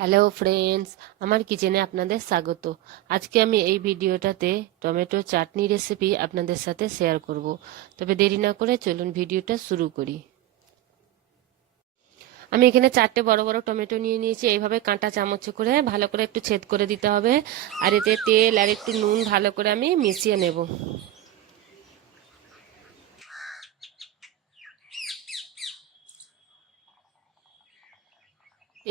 Hello friends, আমার কিচেনে আপনাদের স্বাগত। আজকে আমি এই ভিডিওটাতে টমেটো চাটনি রেসিপি আপনাদের সাথে শেয়ার করব। তবে দেরি না করে চলুন ভিডিওটা শুরু করি। আমি এখানে 4টে বড় বড় টমেটো নিয়ে নিয়েছি। এইভাবে কাঁটা চামচে করে ভালো করে একটু ছেদ করে দিতে হবে। আর এতে তেল আর একটু নুন ভালো করে আমি মিশিয়ে নেব।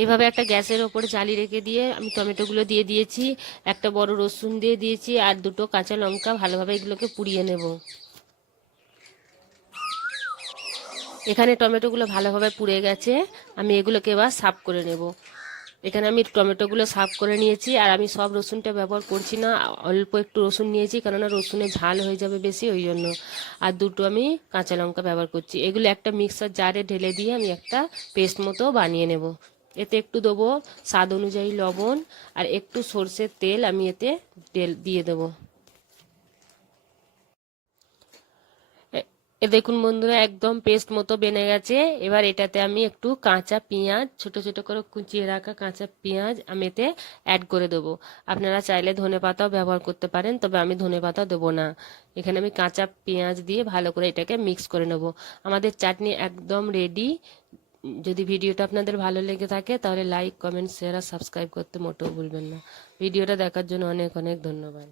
এইভাবে একটা গ্যাসের ওপরে জালি রেখে দিয়ে আমি টমেটোগুলো দিয়ে দিয়েছি। একটা বড় রসুন দিয়ে দিয়েছি আর দুটো কাঁচা লঙ্কা, ভালোভাবে এগুলোকে পুড়িয়ে নেব। এখানে টমেটোগুলো ভালোভাবে পুড়ে গেছে। আমি এগুলোকে এবার সাফ করে নেব। এখানে আমি টমেটোগুলো সাফ করে নিয়েছি। আর আমি সব রসুনটা ব্যবহার করছি না, অল্প একটু রসুন নিয়েছি, কেননা রসুনে ঝাল হয়ে যাবে বেশি, ওই জন্য। আর দুটো আমি কাঁচা লঙ্কা ব্যবহার করছি। এগুলো একটা মিক্সার জারে ঢেলে দিয়ে আমি একটা পেস্ট মতো বানিয়ে নেব। এতে একটু দেবো স্বাদ অনুযায়ী লবণ, আর একটু সর্ষের তেল আমি এতে দিয়ে দেবো। এ দেখুন বন্ধুরা, একদম পেস্ট মতো বেনে গেছে। এবার এটাতে আমি একটু কাঁচা পেঁয়াজ, ছোট ছোট করে কুচিয়ে রাখা কাঁচা পেঁয়াজ আমি এতে অ্যাড করে দেবো। আপনারা চাইলে ধনেপাতাও ব্যবহার করতে পারেন, তবে আমি ধনেপাতা দেবো না। এখানে আমি কাঁচা পেঁয়াজ দিয়ে ভালো করে এটাকে মিক্স করে নেব। আমাদের চাটনি একদম রেডি। যদি ভিডিওটা আপনাদের ভালো লেগে থাকে তাহলে লাইক, কমেন্ট, শেয়ার আর সাবস্ক্রাইব করতে মোটেও ভুলবেন না। ভিডিওটা দেখার জন্য অনেক অনেক ধন্যবাদ।